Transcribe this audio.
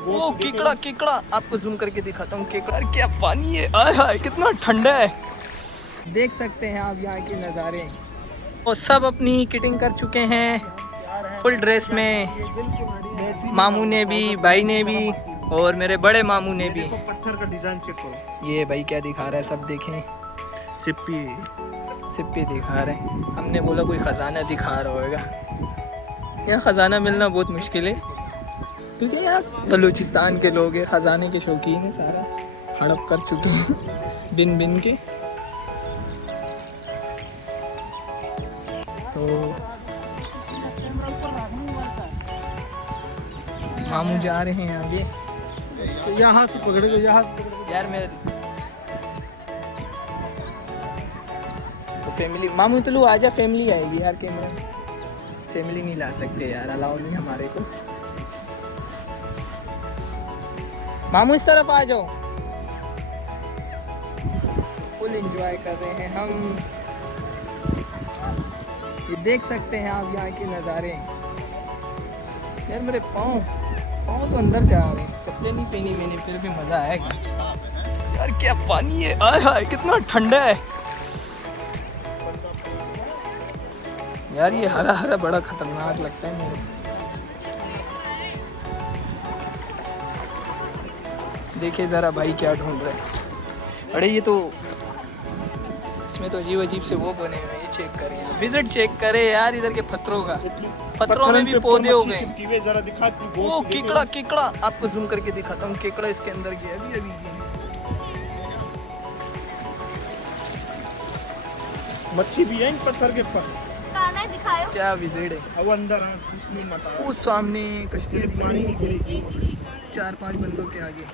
ओ केकड़ा केकड़ा, आपको जूम करके दिखाता हूँ केकड़ा। क्या पानी है, आय हाय कितना ठंडा है। देख सकते हैं आप यहाँ के नज़ारे। और सब अपनी किटिंग कर चुके हैं फुल ड्रेस में, मामू ने भी, भाई ने भी, और मेरे बड़े मामू ने भी। पत्थर का डिजाइन चेक करो। ये भाई क्या दिखा रहा है, सब देखें। सिप्पी सिप्पी दिखा रहे हैं। हमने बोला कोई ख़जाना दिखा रहा होगा। यहाँ ख़जाना मिलना बहुत मुश्किल है, क्योंकि यार बलूचिस्तान के लोग हैं, ख़जाने के शौकीन हैं, सारा हड़प कर चुके हैं बिन बिन के। तो मामू जा रहे हैं आगे। यहाँ से पकड़ेगा, यहाँ से पकड़ेगा। यार मैं तो फैमिली, मामू तो लो आजा, फैमिली आएगी यार। कैमरा फैमिली नहीं ला सकते यार, अलाउ नहीं हमारे को। मामू इस तरफ आ जाओ। फुल एंजॉय कर रहे हैं हम। ये देख सकते हैं आप यहाँ के नज़ारे। यार मेरे पाँव तो अंदर जा रहे हैं, चप्पलें नहीं पहनी मैंने, फिर भी मज़ा आएगा। यार क्या पानी है, आय हाय कितना ठंडा है। यार ये हरा हरा बड़ा खतरनाक लगता है मेरे। देखिए ज़रा भाई क्या ढूंढ रहे हैं। अरे ये तो, इसमें तो अजीब अजीब से वो बने हुए हैं। ये चेक करें, विजिट चेक करें यार इधर के पत्थरों का। पत्थरों में भी पौधे हो गए। जरा दिखा। वो केकड़ा केकड़ा, आपको जूम करके दिखाता हूँ। केकड़ा इसके अंदर गया अभी अभी गया। मच्छी भी है इन पत्थर के ऊपर। क्या विजिट है। अब अंदर वो सामने कश्मीर पानी 4-5 बंदों के आगे।